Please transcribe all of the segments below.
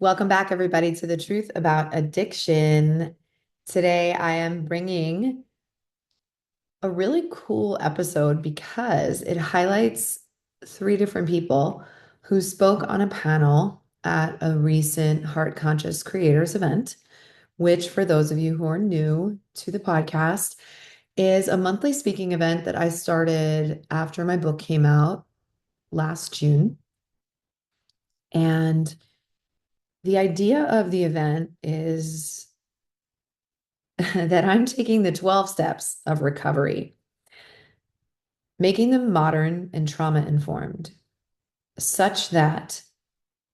Welcome back, everybody, to The Truth About Addiction. Today, I am bringing a really cool episode because it highlights three different people who spoke on a panel at a recent Heart Conscious Creators event, which, for those of you who are new to the podcast, is a monthly speaking event that I started after my book came out last June. And the idea of the event is that I'm taking the 12 steps of recovery, making them modern and trauma informed, such that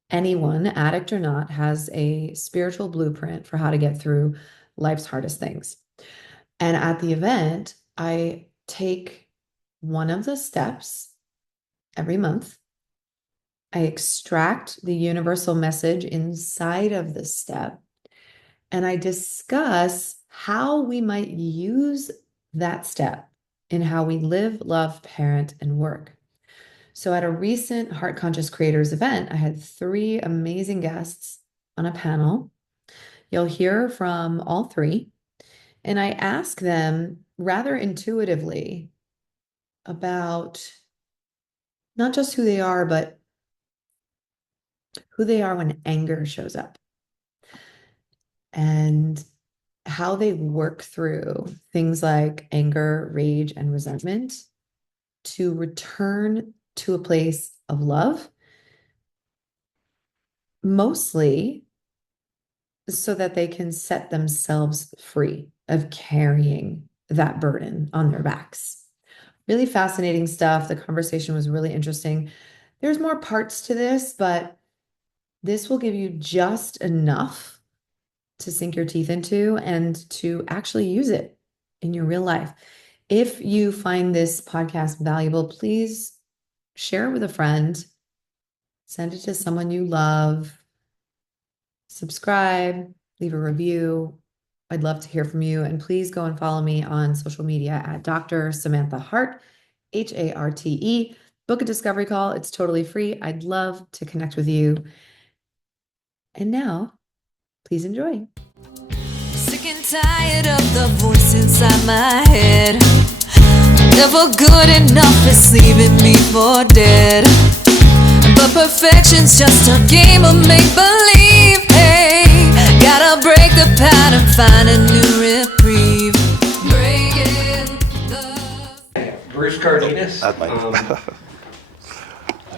anyone, addict or not, has a spiritual blueprint for how to get through life's hardest things. And at the event, I take one of the steps every month. I extract the universal message inside of the step, and I discuss how we might use that step in how we live, love, parent, and work. So at a recent Heart Conscious Creators event, I had three amazing guests on a panel. You'll hear from all three. And I ask them rather intuitively about not just who they are, but who they are when anger shows up and how they work through things like anger, rage, and resentment to return to a place of love, mostly so that they can set themselves free of carrying that burden on their backs. Really fascinating stuff. The conversation was really interesting. There's more parts to this, but this will give you just enough to sink your teeth into and to actually use it in your real life. If you find this podcast valuable, please share it with a friend, send it to someone you love, subscribe, leave a review. I'd love to hear from you. And please go and follow me on social media at Dr. Samantha Hart, Harte. Book a discovery call. It's totally free. I'd love to connect with you. And now, please enjoy. Sick and tired of the voice inside my head. Never good enough, it's leaving me for dead. But perfection's just a game of make-believe. Hey, gotta break the pattern, find a new reprieve. Breaking the... Bruce Cardenas.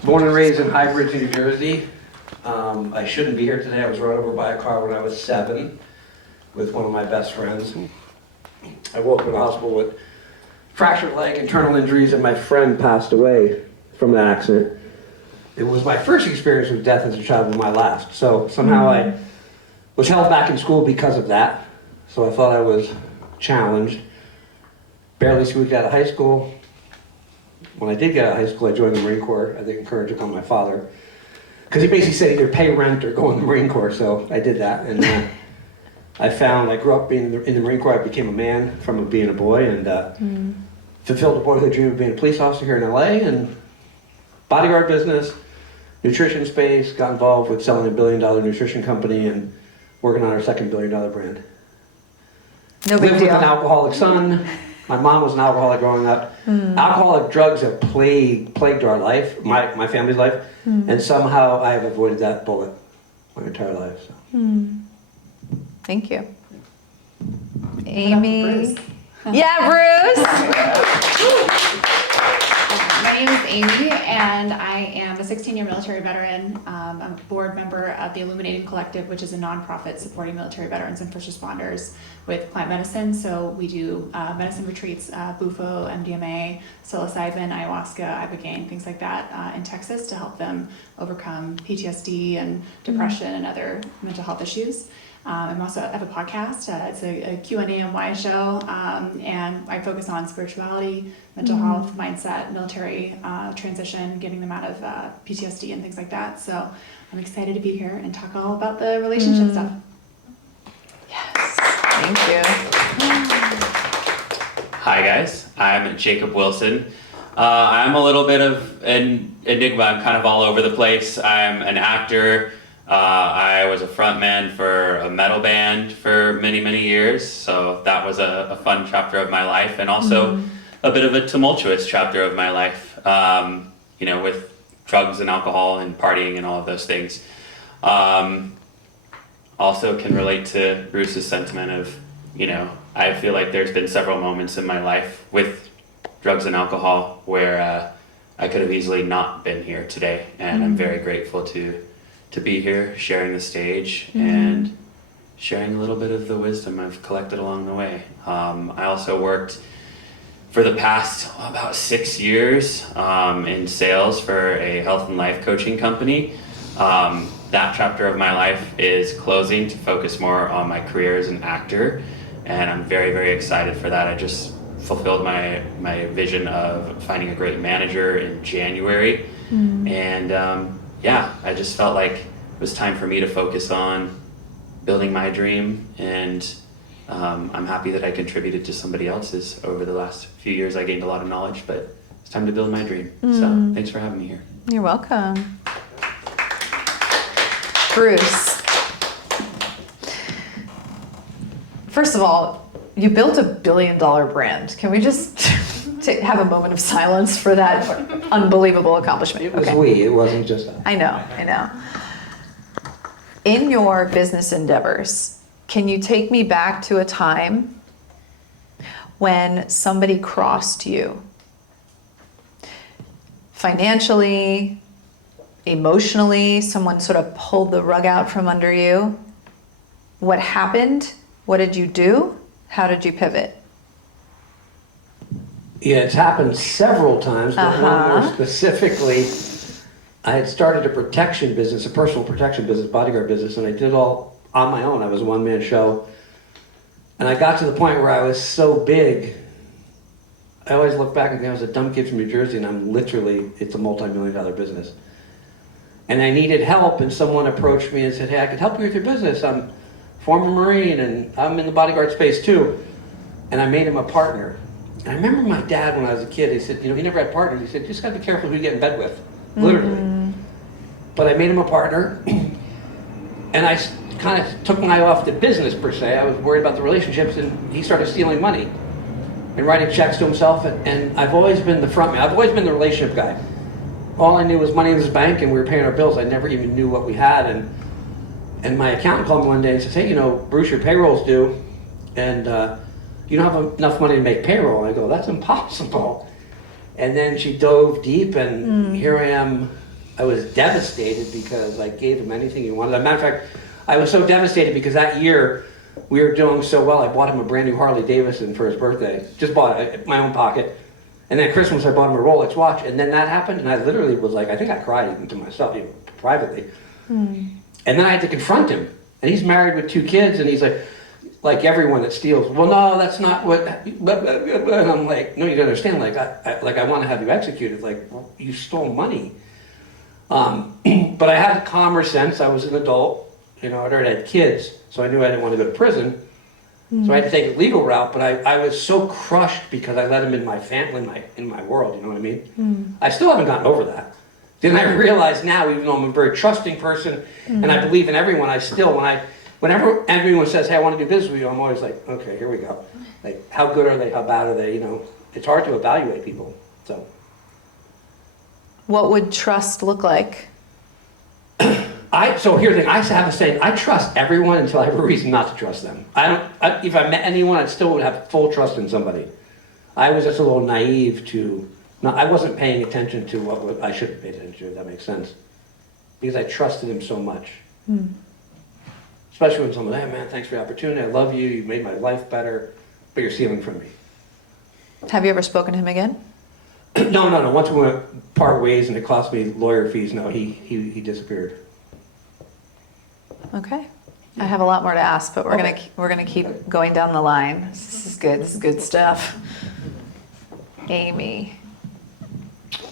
Born and raised in High Bridge, New Jersey. I shouldn't be here today. I was run over by a car when I was 7 with one of my best friends. I woke up in the hospital with fractured leg, internal injuries, and my friend passed away from that accident. It was my first experience with death as a child, and my last. So somehow I was held back in school because of that. So I thought I was challenged. Barely squeaked out of high school. When I did get out of high school, I joined the Marine Corps. I think encouraged upon my father. Because he basically said either pay rent or go in the Marine Corps, so I did that. And I grew up being in the Marine Corps. I became a man from being a boy, and fulfilled the boyhood dream of being a police officer here in LA, and bodyguard business, nutrition space, got involved with selling a $1 billion nutrition company and working on our second $1 billion brand. No big Lived deal. with an alcoholic son. My mom was an alcoholic growing up. Alcoholic drugs have plagued our life, my family's life, and somehow I have avoided that bullet my entire life. So. Thank you. Amy. Yeah, Bruce. My name is Amy, and I am a 16-year military veteran. I'm a board member of the Illuminating Collective, which is a nonprofit supporting military veterans and first responders with plant medicine. So we do medicine retreats, bufo, MDMA, psilocybin, ayahuasca, ibogaine, things like that in Texas to help them overcome PTSD and depression and other mental health issues. I also have a podcast. It's a Q&A show, and I focus on spirituality, mental health, mindset, military transition, getting them out of PTSD and things like that. So I'm excited to be here and talk all about the relationship stuff. Yes. Thank you. Hi guys, I'm Jacob Wilson. I'm a little bit of an enigma. I'm kind of all over the place. I'm an actor, I was a frontman for a metal band for many, many years, so that was a fun chapter of my life, and also a bit of a tumultuous chapter of my life, with drugs and alcohol and partying and all of those things. Also can relate to Bruce's sentiment of, I feel like there's been several moments in my life with drugs and alcohol where I could have easily not been here today, and I'm very grateful to be here, sharing the stage and sharing a little bit of the wisdom I've collected along the way. I also worked for the past about 6 years in sales for a health and life coaching company. That chapter of my life is closing to focus more on my career as an actor, and I'm very, very excited for that. I just fulfilled my vision of finding a great manager in January, and I just felt like it was time for me to focus on building my dream, and I'm happy that I contributed to somebody else's over the last few years. I gained a lot of knowledge, but it's time to build my dream. So thanks for having me here. You're welcome. Bruce, first of all, you built $1 billion brand. Can we just have a moment of silence for that unbelievable accomplishment? It was it wasn't just us. I know. In your business endeavors, can you take me back to a time when somebody crossed you? Financially, emotionally, someone sort of pulled the rug out from under you. What happened? What did you do? How did you pivot? Yeah, it's happened several times, but one more specifically, I had started a protection business, a personal protection business, bodyguard business, and I did it all on my own. I was a one-man show. And I got to the point where I was so big, I always look back and think I was a dumb kid from New Jersey, and it's a multi-million-dollar business. And I needed help, and someone approached me and said, hey, I could help you with your business. I'm a former Marine, and I'm in the bodyguard space too. And I made him a partner. And I remember my dad when I was a kid, he said, he never had partners. He said, you just gotta be careful who you get in bed with, literally. But I made him a partner, and I kind of took my eye off the business per se. I was worried about the relationships, and he started stealing money and writing checks to himself. And I've always been the front man. I've always been the relationship guy. All I knew was money in his bank, and we were paying our bills. I never even knew what we had. And my accountant called me one day and says, hey, Bruce, your payroll's due, and you don't have enough money to make payroll. And I go, that's impossible. And then she dove deep, and here I am. I was devastated because I gave him anything he wanted. As a matter of fact, I was so devastated because that year we were doing so well. I bought him a brand new Harley Davidson for his birthday. Just bought it, my own pocket. And then at Christmas, I bought him a Rolex watch. And then that happened, and I literally was like, I think I cried even to myself, even privately. And then I had to confront him. And he's married with 2 kids, and he's like everyone that steals, well, no, that's not what, and I'm like, no, you don't understand, I want to have you executed, well, you stole money. But I had a calmer sense. I was an adult, I'd already had kids, so I knew I didn't want to go to prison. So I had to take a legal route, but I was so crushed because I let him in my family, in my world, you know what I mean? I still haven't gotten over that. Then I realize now, even though I'm a very trusting person, and I believe in everyone, whenever everyone says, hey, I want to do business with you, I'm always like, okay, here we go. How good are they? How bad are they? It's hard to evaluate people, so. What would trust look like? So here's the thing, I have a saying, I trust everyone until I have a reason not to trust them. If I met anyone, I still would have full trust in somebody. I was just a little naive I wasn't paying attention to what I should have paid attention to, if that makes sense. Because I trusted him so much. Especially when someone, hey man, thanks for the opportunity, I love you, you've made my life better, but you're stealing from me. Have you ever spoken to him again? No. Once we went part ways and it cost me lawyer fees, no, he disappeared. Okay. I have a lot more to ask, but we're gonna keep going down the line. This is good. This is good stuff. Amy.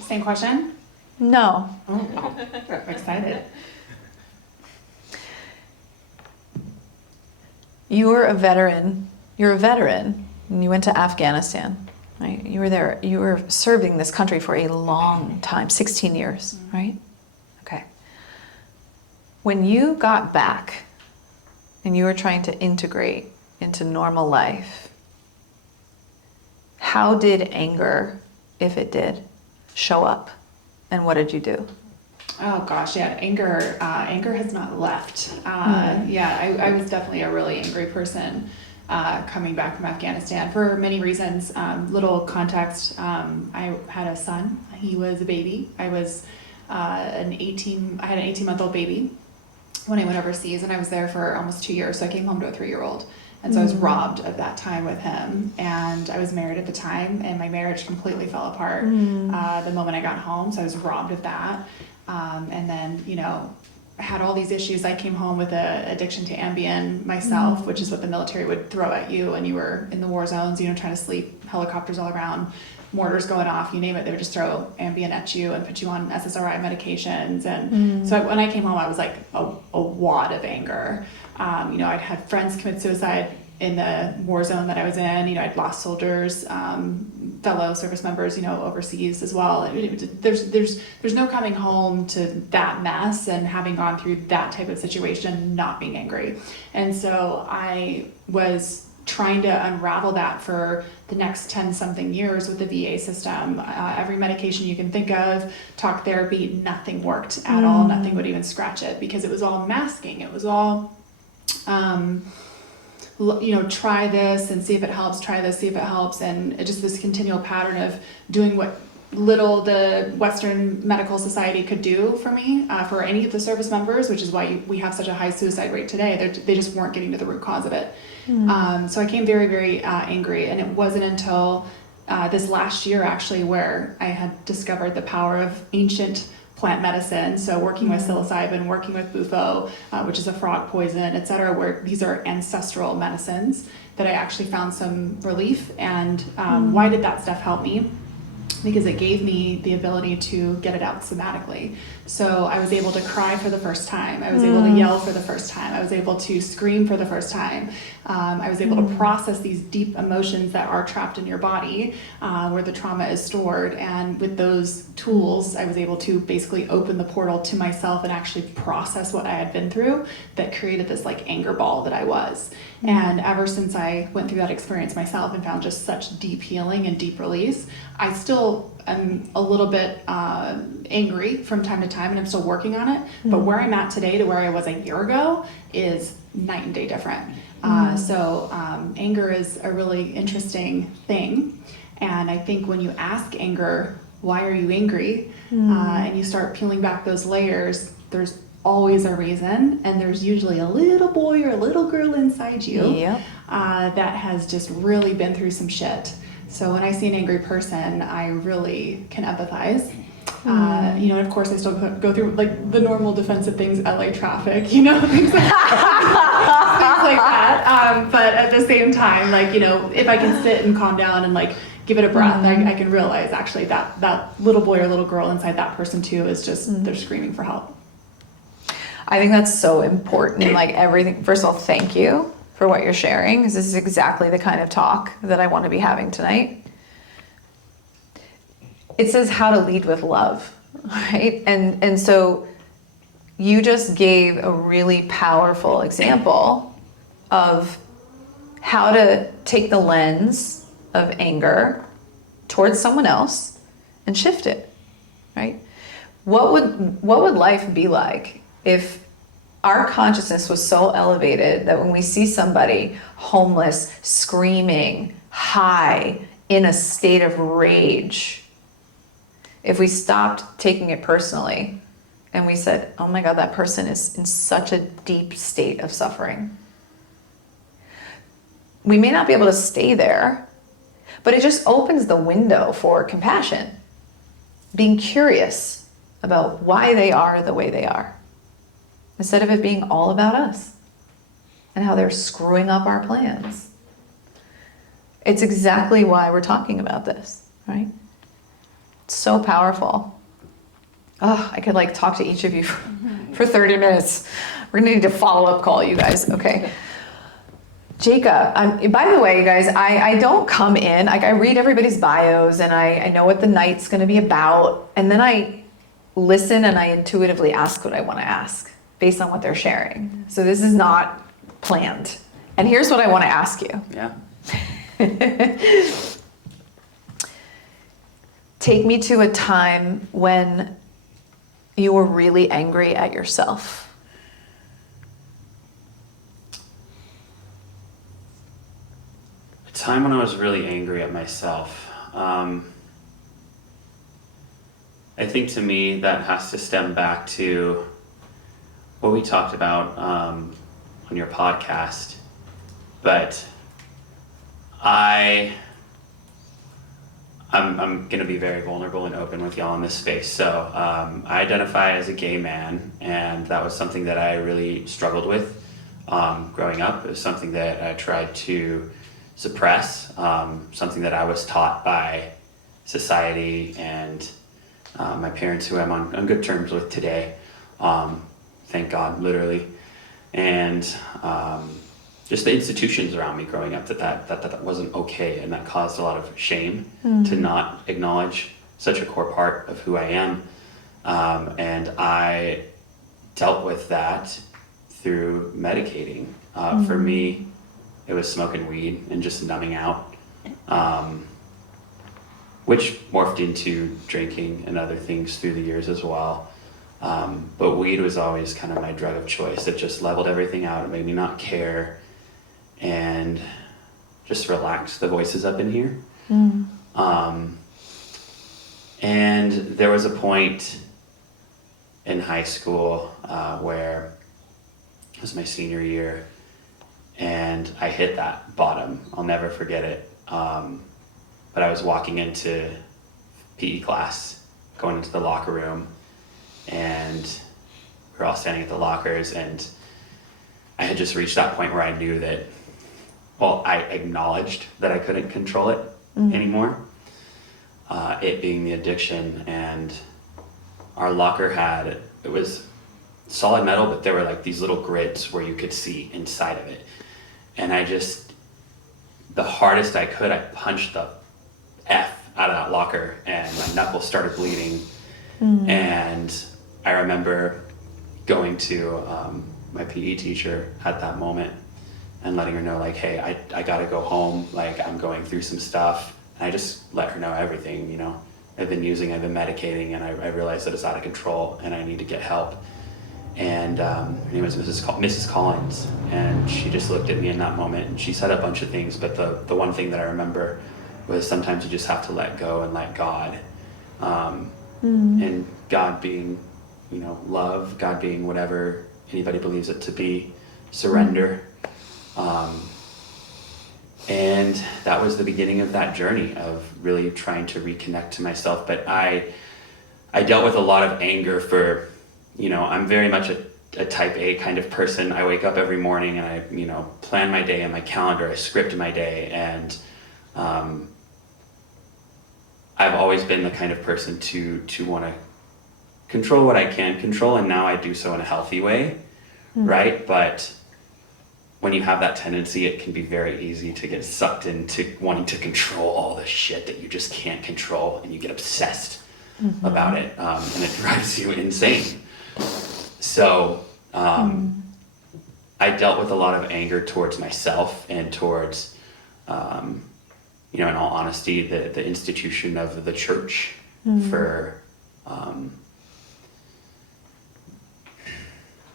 Same question? No. Oh, I'm excited. You're a veteran, and you went to Afghanistan, right? You were there, you were serving this country for a long time, 16 years, right? Okay. When you got back and you were trying to integrate into normal life, how did anger, if it did, show up? And what did you do? Oh gosh, yeah, anger has not left. Yeah, I was definitely a really angry person coming back from Afghanistan for many reasons. Little context, I had a son. He was a baby. I had an 18-month-old baby when I went overseas, and I was there for almost 2 years. So I came home to a 3-year-old. And so I was robbed of that time with him. And I was married at the time, and my marriage completely fell apart the moment I got home. So I was robbed of that. And then, I had all these issues. I came home with an addiction to Ambien myself, which is what the military would throw at you when you were in the war zones, trying to sleep, helicopters all around, mortars going off, you name it. They would just throw Ambien at you and put you on SSRI medications. And so when I came home, I was like a wad of anger. I'd had friends commit suicide in the war zone that I was in. I'd lost soldiers, fellow service members, overseas as well. There's no coming home to that mess and having gone through that type of situation, not being angry. And so I was trying to unravel that for the next 10 something years with the VA system. Every medication you can think of, talk therapy, nothing worked at all. Nothing would even scratch it because it was all masking. It was all, try this and see if it helps, try this, see if it helps. And it just this continual pattern of doing what little the Western Medical Society could do for me, for any of the service members, which is why we have such a high suicide rate today. They just weren't getting to the root cause of it. So I came very, very angry. And it wasn't until this last year, actually, where I had discovered the power of ancient plant medicine. So working with psilocybin, working with bufo, which is a frog poison, et cetera, where these are ancestral medicines, that I actually found some relief. And why did that stuff help me? Because it gave me the ability to get it out somatically. So I was able to cry for the first time. I was able to yell for the first time. I was able to scream for the first time. I was able to process these deep emotions that are trapped in your body, where the trauma is stored. And with those tools, I was able to basically open the portal to myself and actually process what I had been through that created this like anger ball that I was. And ever since I went through that experience myself and found just such deep healing and deep release, I still am a little bit angry from time to time, and I'm still working on it. But where I'm at today to where I was a year ago is night and day different. So anger is a really interesting thing. And I think when you ask anger, why are you angry? And you start peeling back those layers, there's always a reason, and there's usually a little boy or a little girl inside you that has just really been through some shit. So when I see an angry person, I really can empathize. And of course I still go through like the normal defensive things, LA traffic, things like, things like that. But at the same time, if I can sit and calm down and give it a breath, I can realize actually that little boy or little girl inside that person too is just, they're screaming for help. I think that's so important. Everything, first of all, thank you for what you're sharing, because this is exactly the kind of talk that I want to be having tonight. It says how to lead with love, right? And so you just gave a really powerful example of how to take the lens of anger towards someone else and shift it, right? What would life be like if our consciousness was so elevated that when we see somebody homeless, screaming, high, in a state of rage, if we stopped taking it personally and we said, oh my God, that person is in such a deep state of suffering. We may not be able to stay there, but it just opens the window for compassion, being curious about why they are the way they are, instead of it being all about us and how they're screwing up our plans. It's exactly why we're talking about this, right? It's so powerful. Oh, I could talk to each of you for 30 minutes. We're gonna need a follow-up call, you guys. Okay. Jacob, by the way, you guys, I don't come in, I read everybody's bios and I know what the night's gonna be about, and then I listen and I intuitively ask what I wanna ask. based on what they're sharing. So this is not planned. And here's what I want to ask you. Yeah. Take me to a time when you were really angry at yourself. A time when I was really angry at myself. I think to me that has to stem back to what we talked about on your podcast. But I'm going to be very vulnerable and open with y'all in this space. So I identify as a gay man, and that was something that I really struggled with growing up. It was something that I tried to suppress, something that I was taught by society and my parents, who I'm on good terms with today. Thank God, literally. And just the institutions around me growing up, that wasn't okay, and that caused a lot of shame to not acknowledge such a core part of who I am. And I dealt with that through medicating. For me, it was smoking weed and just numbing out, which morphed into drinking and other things through the years as well. But weed was always kind of my drug of choice. It just leveled everything out. It made me not care and just relax the voices up in here. And there was a point in high school where it was my senior year, and I hit that bottom. I'll never forget it. But I was walking into PE class, going into the locker room, and we're all standing at the lockers, and I had just reached that point where I knew that, well, I acknowledged that I couldn't control it anymore. It being the addiction, and our locker it was solid metal, but there were like these little grids where you could see inside of it. And the hardest I could, I punched the F out of that locker, and my knuckles started bleeding. And I remember going to my PE teacher at that moment and letting her know, like, hey, I gotta go home, like I'm going through some stuff. And I just let her know everything, you know. I've been medicating, and I realized that it's out of control and I need to get help. And her name was Mrs. Collins, and she just looked at me in that moment, and she said a bunch of things, but the one thing that I remember was sometimes you just have to let go and let God. And God being, you know, love, God being whatever anybody believes it to be, surrender. And that was the beginning of that journey of really trying to reconnect to myself. But I dealt with a lot of anger for, you know, I'm very much a type A kind of person. I wake up every morning and I, you know, plan my day on my calendar, I script my day, and I've always been the kind of person to want to control what I can control, and now I do so in a healthy way, right? But when you have that tendency, it can be very easy to get sucked into wanting to control all the shit that you just can't control, and you get obsessed about it, and it drives you insane. So I dealt with a lot of anger towards myself and towards, you know, in all honesty, the institution of the church for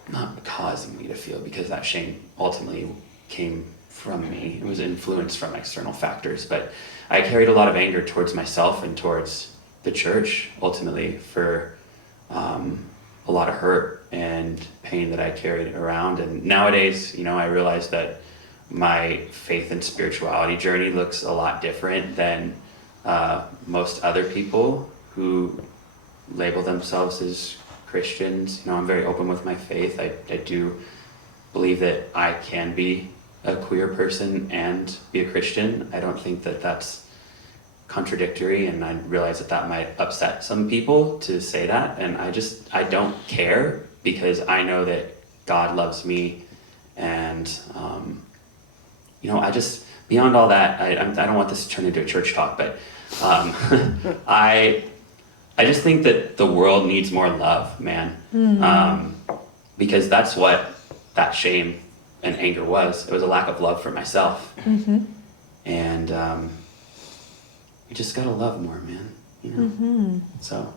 not causing me to feel, because that shame ultimately came from me. It was influenced from external factors, but I carried a lot of anger towards myself and towards the church ultimately for a lot of hurt and pain that I carried around. And nowadays, you know, I realize that my faith and spirituality journey looks a lot different than most other people who label themselves as Christians. You know, I'm very open with my faith. I do believe that I can be a queer person and be a Christian. I don't think that that's contradictory, and I realize that might upset some people to say that, and I don't care, because I know that God loves me. And you know, beyond all that, I don't want this to turn into a church talk, but I just think that the world needs more love, man. because that's what that shame and anger was. It was a lack of love for myself. And you just gotta love more, man. You know? So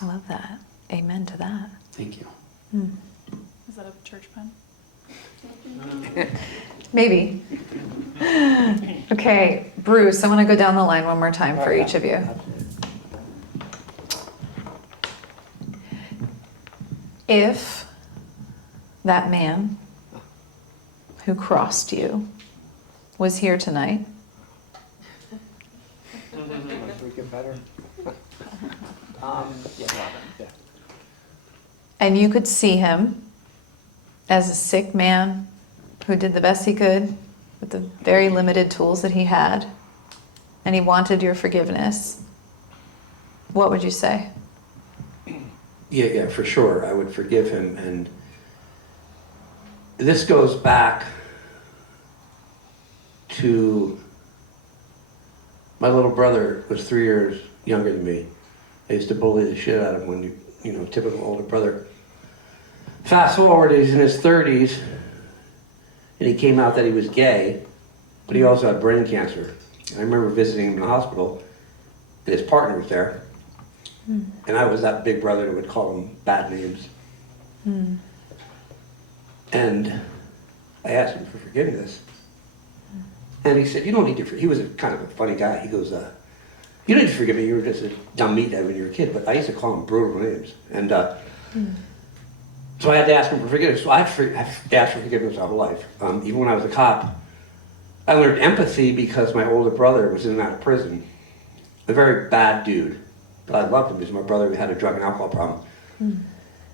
I love that. Amen to that. thank you. Is that a church pun? Maybe. Okay, Bruce, I want to go down the line one more time for each of you. If that man who crossed you was here tonight, We get better. Yeah. and you could see him as a sick man who did the best he could with the very limited tools that he had, and he wanted your forgiveness, what would you say? Yeah, for sure. I would forgive him. And this goes back to my little brother was 3 years younger than me. I used to bully the shit out of him when you know, typical older brother. Fast forward, he's in his 30s, and he came out that he was gay, but he also had brain cancer. And I remember visiting him in the hospital, and his partner was there. And I was that big brother that would call him bad names. And I asked him for forgiveness. And he said, you don't need to, he was a kind of a funny guy. He goes, you don't need to forgive me, you were just a dumb meathead when you were a kid. But I used to call him brutal names. And so I had to ask him for forgiveness. So I've asked for forgiveness my whole life. Even when I was a cop, I learned empathy because my older brother was in and out of prison. A very bad dude. But I loved him because my brother had a drug and alcohol problem.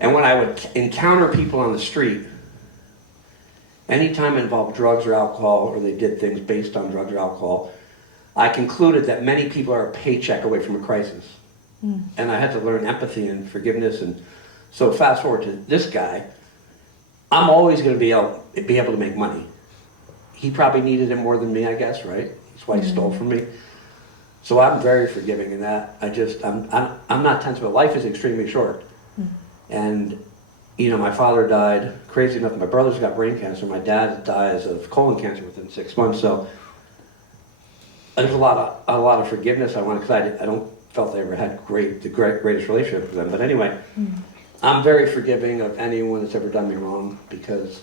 And when I would encounter people on the street, anytime it involved drugs or alcohol, or they did things based on drugs or alcohol, I concluded that many people are a paycheck away from a crisis. And I had to learn empathy and forgiveness. And so fast forward to this guy, I'm always going to be able to make money. He probably needed it more than me, I guess, right? That's why he stole from me. So I'm very forgiving in that. I'm not tense, but life is extremely short. And, you know, my father died, crazy enough, my brother's got brain cancer, my dad dies of colon cancer within 6 months, so there's a lot of forgiveness I want, because I don't felt I ever had the greatest relationship with them. But anyway, I'm very forgiving of anyone that's ever done me wrong, because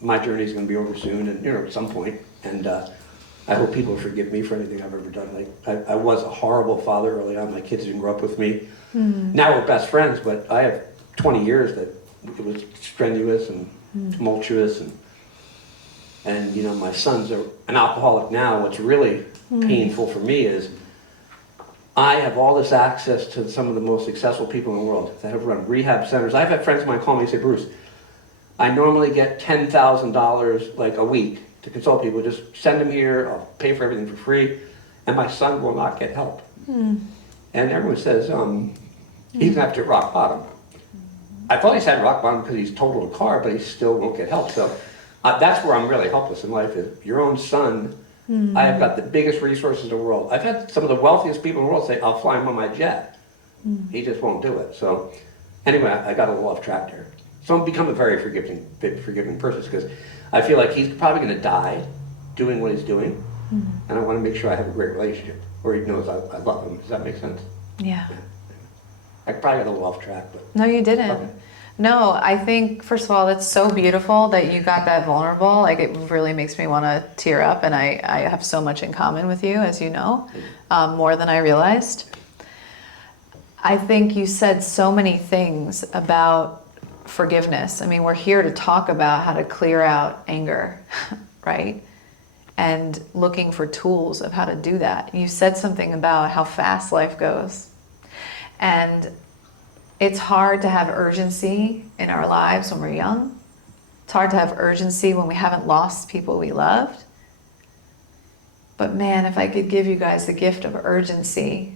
my journey is going to be over soon, and, you know, at some point, and I hope people forgive me for anything I've ever done. Like, I was a horrible father early on. My kids didn't grow up with me. Now we're best friends, but I have 20 years that it was strenuous and tumultuous, and you know, my son's an alcoholic now. What's really painful for me is I have all this access to some of the most successful people in the world that have run rehab centers. I've had friends of mine call me and say, Bruce, I normally get $10,000 like a week to consult people. Just send them here, I'll pay for everything for free, and my son will not get help. And everyone says, he's gonna have to hit rock bottom. I thought he's had rock bottom because he's totaled a car, but he still won't get help. So that's where I'm really helpless in life, is your own son. I have got the biggest resources in the world. I've had some of the wealthiest people in the world say, I'll fly him on my jet. He just won't do it. So anyway, I got a little off track there. So I'm becoming a very forgiving person, because I feel like he's probably going to die doing what he's doing, and I want to make sure I have a great relationship, or he knows I love him. Does that make sense? Yeah. I probably got a little off track, but No, you didn't. Okay. No, I think, first of all, that's so beautiful that you got that vulnerable. Like, it really makes me want to tear up, and I have so much in common with you, as you know, more than I realized. I think you said so many things about forgiveness. I mean, we're here to talk about how to clear out anger, right? And looking for tools of how to do that. You said something about how fast life goes. And it's hard to have urgency in our lives when we're young. It's hard to have urgency when we haven't lost people we loved. But man, if I could give you guys the gift of urgency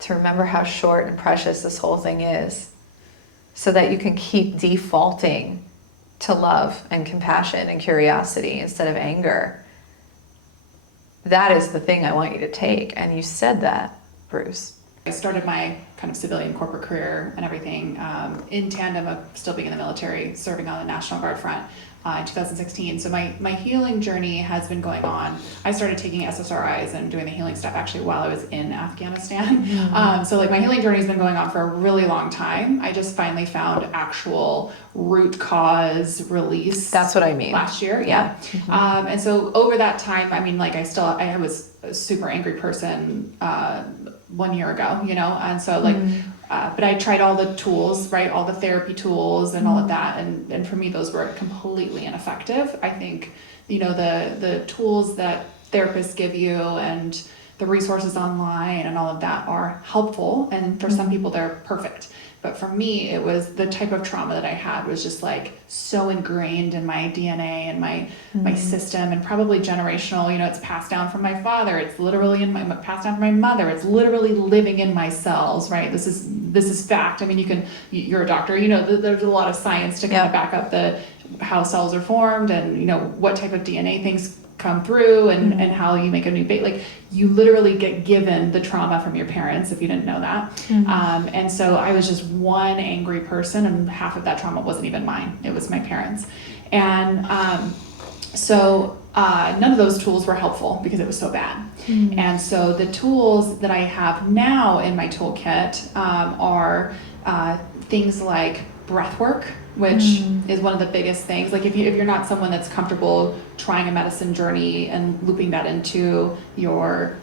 to remember how short and precious this whole thing is, so that you can keep defaulting to love and compassion and curiosity instead of anger. That is the thing I want you to take. And you said that, Bruce. I started my kind of civilian corporate career and everything in tandem of still being in the military, serving on the National Guard front in 2016. So my healing journey has been going on. I started taking SSRIs and doing the healing stuff actually while I was in Afghanistan. So like my healing journey has been going on for a really long time. I just finally found actual root cause release. That's what I mean. Last year, yeah. And so over that time, I mean, like I was a super angry person 1 year ago, you know, and so like, but I tried all the tools, right, all the therapy tools and all of that, and for me those were completely ineffective. I think, you know, the tools that therapists give you and the resources online and all of that are helpful, and for some people they're perfect. But for me, it was the type of trauma that I had was just like so ingrained in my DNA and my system, and probably generational. You know, it's passed down from my father. It's literally passed down from my mother. It's literally living in my cells, right? This is fact. I mean, you're a doctor. You know, there's a lot of science to kind of back up how cells are formed, and you know what type of DNA things come through, and how you make a new baby. Like you literally get given the trauma from your parents if you didn't know that. And so I was just one angry person, and half of that trauma wasn't even mine. It was my parents. And so none of those tools were helpful because it was so bad. And so the tools that I have now in my toolkit are things like breath work, which is one of the biggest things. Like if you're not someone that's comfortable trying a medicine journey and looping that into your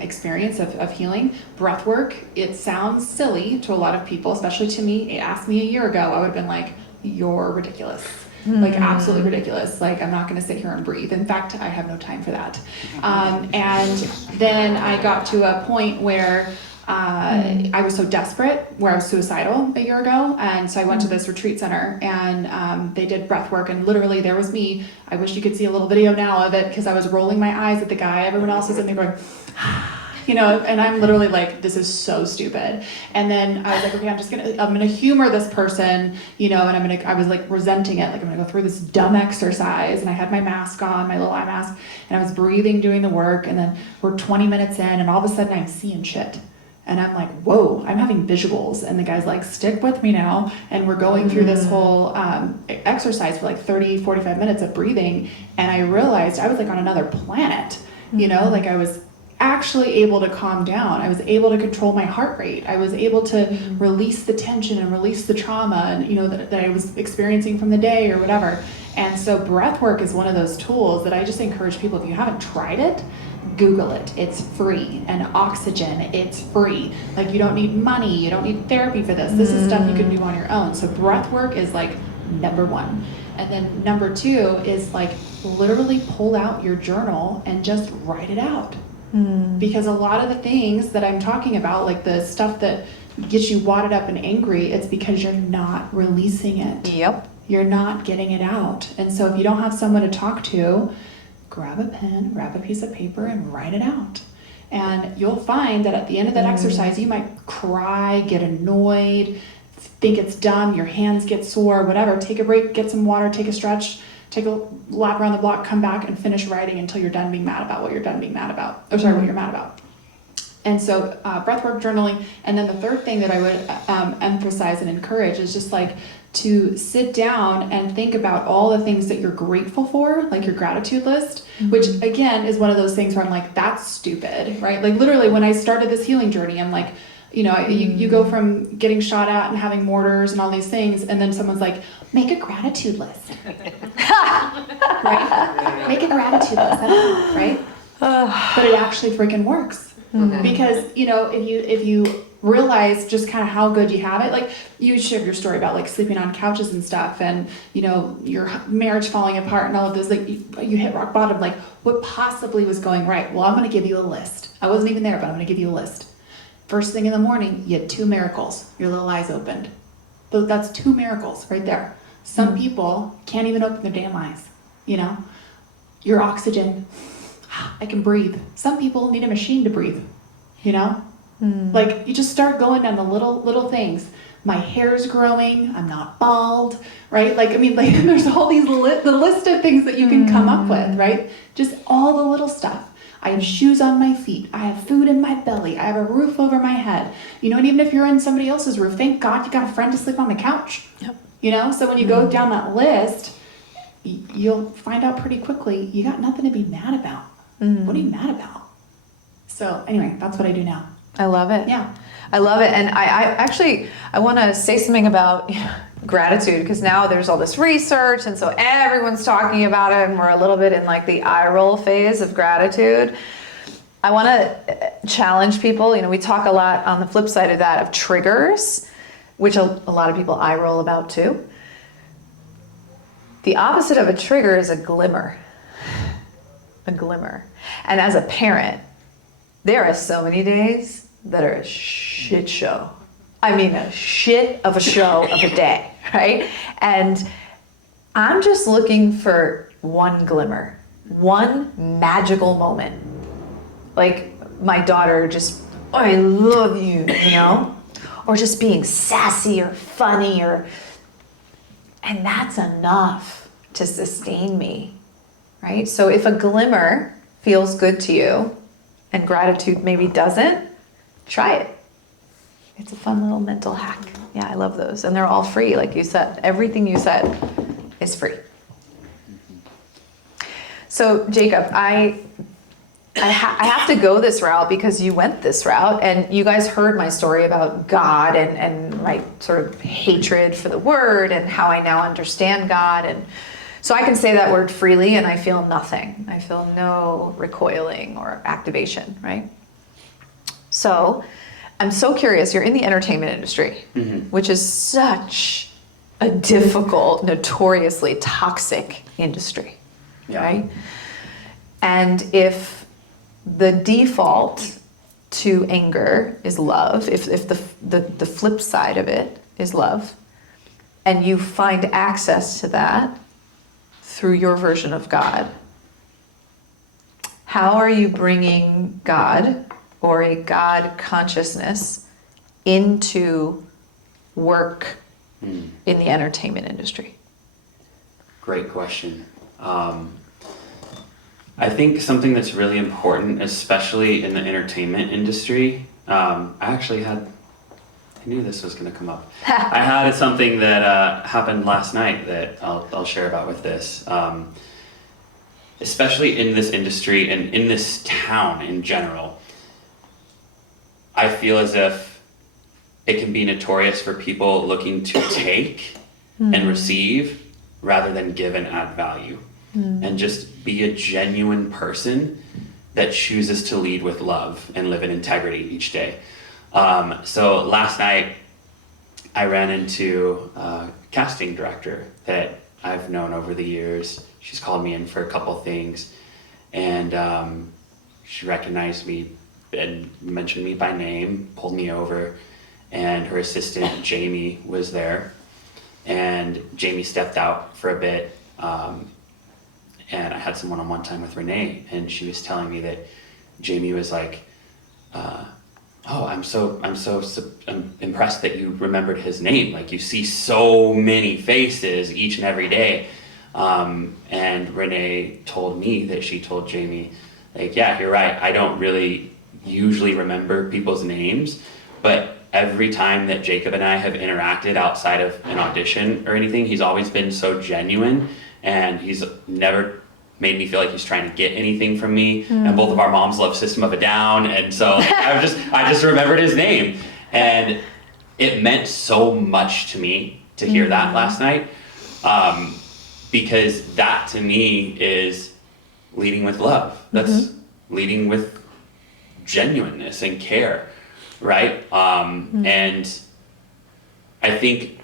experience of healing, breath work, it sounds silly to a lot of people, especially to me. Asked me a year ago, I would have been like, you're ridiculous. Like absolutely ridiculous. Like I'm not going to sit here and breathe. In fact, I have no time for that. And then I got to a point where I was so desperate, where I was suicidal a year ago, and so I went to this retreat center, and they did breath work, and literally there was me. I wish you could see a little video now of it, because I was rolling my eyes at the guy. Everyone else was in there going, you know, and I'm literally like, this is so stupid. And then I was like, okay, I'm gonna humor this person, you know, and I was like resenting it, like I'm gonna go through this dumb exercise, and I had my mask on, my little eye mask, and I was breathing, doing the work, and then we're 20 minutes in, and all of a sudden I'm seeing shit. And I'm like, whoa, I'm having visuals. And the guy's like, stick with me now. And we're going through this whole exercise for like 30, 45 minutes of breathing. And I realized I was like on another planet, you know, like I was actually able to calm down. I was able to control my heart rate. I was able to release the tension and release the trauma, and you know, that I was experiencing from the day or whatever. And so breath work is one of those tools that I just encourage people, if you haven't tried it, Google it. It's free. And oxygen, it's free. Like you don't need money, you don't need therapy for this. This is stuff you can do on your own. So breath work is like number one. And then number two is like literally pull out your journal and just write it out. Because a lot of the things that I'm talking about, like the stuff that gets you wadded up and angry, it's because you're not releasing it. Yep. You're not getting it out. And so if you don't have someone to talk to, grab a pen, grab a piece of paper, and write it out. And you'll find that at the end of that exercise, you might cry, get annoyed, think it's dumb, your hands get sore, whatever. Take a break, get some water, take a stretch, take a lap around the block, come back and finish writing until you're done being mad about what you're done being mad about. What you're mad about. And so breathwork, journaling. And then the third thing that I would emphasize and encourage is just like to sit down and think about all the things that you're grateful for, like your gratitude list, which again is one of those things where I'm like, that's stupid, right? Like literally when I started this healing journey, I'm like, you know, you go from getting shot at and having mortars and all these things, and then someone's like, make a gratitude list. Right? Make a gratitude list, right? But it actually freaking works. Because, you know, if you realize just kind of how good you have it, like you shared your story about like sleeping on couches and stuff, and you know, your marriage falling apart and all of this, like you hit rock bottom, like what possibly was going right? Well, I'm going to give you a list. I wasn't even there, but I'm going to give you a list. First thing in the morning, you had 2 miracles. Your little eyes opened. That's 2 miracles right there. Some people can't even open their damn eyes, you know? Your oxygen, I can breathe. Some people need a machine to breathe, you know? Like you just start going down the little things. My hair's growing, I'm not bald, right? Like, I mean, like there's all these the list of things that you can come up with, right? Just all the little stuff. I have shoes on my feet. I have food in my belly. I have a roof over my head. You know, and even if you're on somebody else's roof, thank God you got a friend to sleep on the couch. Yep. You know, so when you go down that list, you'll find out pretty quickly you got nothing to be mad about. What are you mad about? So anyway, that's what I do now. I love it. Yeah. I love it. And I want to say something about gratitude, because now there's all this research, and so everyone's talking about it, and we're a little bit in like the eye roll phase of gratitude. I want to challenge people. You know, we talk a lot on the flip side of that of triggers, which a lot of people eye roll about too. The opposite of a trigger is a glimmer. A glimmer. And as a parent, there are so many days that are a shit show. I mean, a shit of a show of a day, right? And I'm just looking for one glimmer, one magical moment. Like my daughter just, oh, I love you, you know? Or just being sassy or funny, and that's enough to sustain me, right? So if a glimmer feels good to you and gratitude maybe doesn't, try it. It's a fun little mental hack. Yeah, I love those. And they're all free, like you said. Everything you said is free. So Jacob, I have to go this route because you went this route, and you guys heard my story about God and my sort of hatred for the word and how I now understand God. And so I can say that word freely and I feel nothing. I feel no recoiling or activation, right? So I'm so curious. You're in the entertainment industry, which is such a difficult, notoriously toxic industry, right? And if the default to anger is love, if the flip side of it is love, and you find access to that through your version of God, how are you bringing God or a God consciousness into work in the entertainment industry? Great question. I think something that's really important, especially in the entertainment industry, I knew this was going to come up. I had something that happened last night that I'll share about with this. Especially in this industry and in this town in general, I feel as if it can be notorious for people looking to take and receive rather than give and add value. And just be a genuine person that chooses to lead with love and live in integrity each day. So last night I ran into a casting director that I've known over the years. She's called me in for a couple things, and she recognized me and mentioned me by name, pulled me over, and her assistant Jamie was there, and Jamie stepped out for a bit. And I had some one-on-one time with Renee, and she was telling me that Jamie was like, I'm impressed that you remembered his name. Like, you see so many faces each and every day. And Renee told me that she told Jamie, like, yeah, you're right. I don't really usually remember people's names, but every time that Jacob and I have interacted outside of an audition or anything, he's always been so genuine, and he's never made me feel like he's trying to get anything from me. And both of our moms love System of a Down, and so I just remembered his name, and it meant so much to me to hear that last night, because that to me is leading with love. That's leading with genuineness and care, right? And I think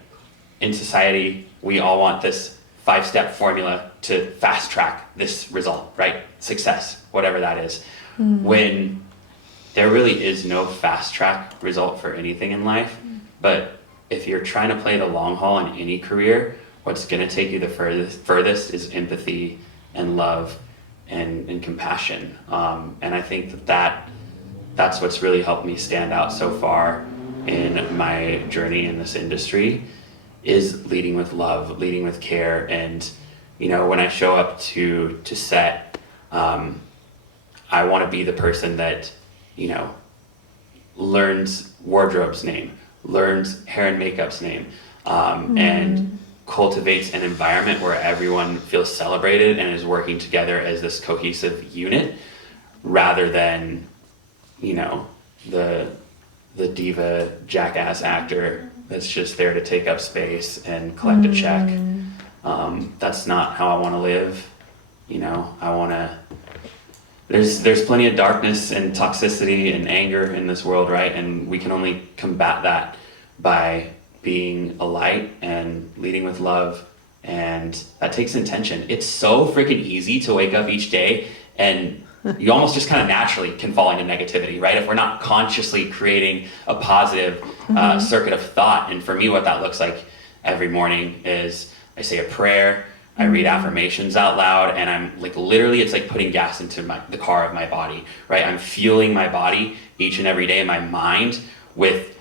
in society we all want this 5-step formula to fast track this result, right? Success, whatever that is. When there really is no fast track result for anything in life, but if you're trying to play the long haul in any career, what's going to take you the furthest is empathy and love and compassion. And I think that's what's really helped me stand out so far in my journey in this industry, is leading with love, leading with care. And, you know, when I show up to set, I I want to be the person that, you know, learns wardrobe's name, learns hair and makeup's name, and cultivates an environment where everyone feels celebrated and is working together as this cohesive unit, rather than, you know, the diva jackass actor that's just there to take up space and collect a check. That's not how I want to live. You know, I want to. There's plenty of darkness and toxicity and anger in this world, right? And we can only combat that by being a light and leading with love, and that takes intention. It's so freaking easy to wake up each day and you almost just kind of naturally can fall into negativity, right? If we're not consciously creating a positive circuit of thought. And for me, what that looks like every morning is I say a prayer, I read affirmations out loud, and I'm like, literally, it's like putting gas into the car of my body, right? I'm fueling my body each and every day in my mind with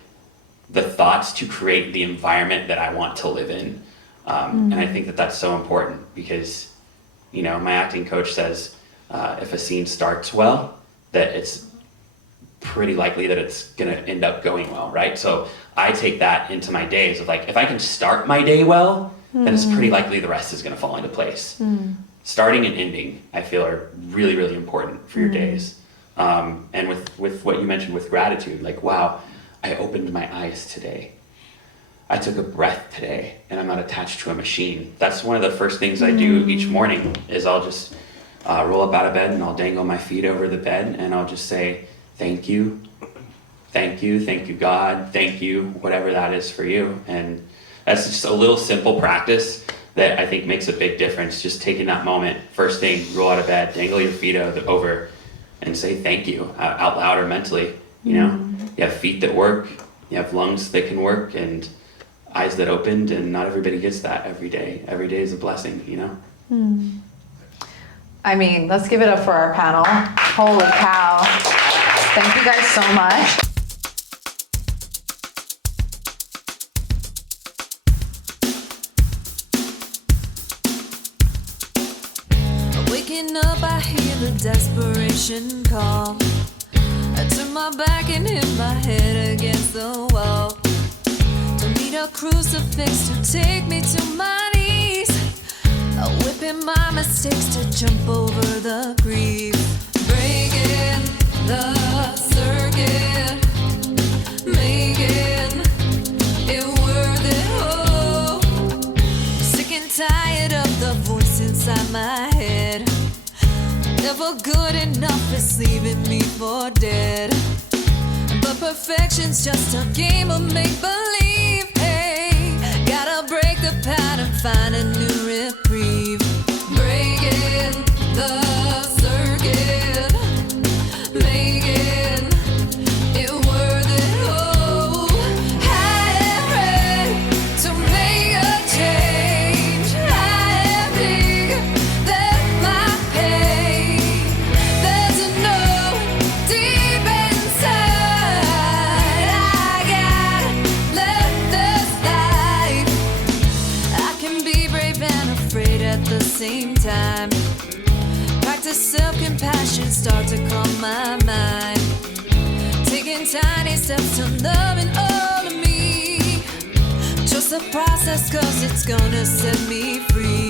the thoughts to create the environment that I want to live in. And I think that that's so important because, you know, my acting coach says, if a scene starts well, that it's pretty likely that it's gonna end up going well, right? So I take that into my days of like, if I can start my day well, then it's pretty likely the rest is gonna fall into place. Starting and ending, I feel, are really, really important for your days. And with what you mentioned with gratitude, like, wow, I opened my eyes today. I took a breath today and I'm not attached to a machine. That's one of the first things I do each morning is I'll just roll up out of bed and I'll dangle my feet over the bed and I'll just say, thank you, God, thank you, whatever that is for you. And that's just a little simple practice that I think makes a big difference. Just taking that moment, first thing, roll out of bed, dangle your feet over and say thank you out loud or mentally. You know, you have feet that work, you have lungs that can work, and eyes that opened, and not everybody gets that every day. Every day is a blessing, you know? I mean, let's give it up for our panel. Holy cow. Thank you guys so much. Waking up, I hear the desperation call. I turn my back and hit my head against the wall. Don't need a crucifix to take me to my knees. Whipping my mistakes to jump over the grief. Breaking the circuit, making it worth it. Oh, sick and tired of the voice inside my head. Never good enough, it's leaving me for dead. But perfection's just a game of make-believe. Hey, gotta break the pattern, find a new reprieve. Breaking the circuit, making it worth it. Oh, I am ready to make a change. I am big, that my pain. There's a knowing deep inside. I gotta let this life. I can be brave and afraid at the same time. Practice self-compassion, start to calm my mind. Taking tiny steps to loving all of me. Trust the process, cause it's gonna set me free.